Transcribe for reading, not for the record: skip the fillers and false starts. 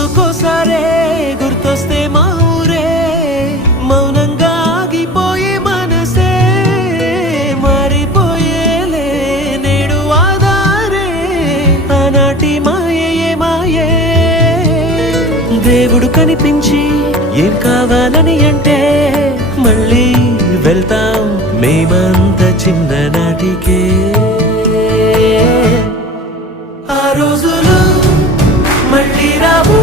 రోజుకోసారే గుర్తొస్తే మా ఊరే మౌనంగా ఆగిపోయే మనసే మారిపోయేలే నేడు ఆధారే ఆనాటి మాయే మాయే దేవుడు కనిపించి ఏం కావాలని అంటే మళ్ళీ వెళ్తాం మేమంత చిన్ననాటికే ఆ రోజులు మళ్ళీ రావు.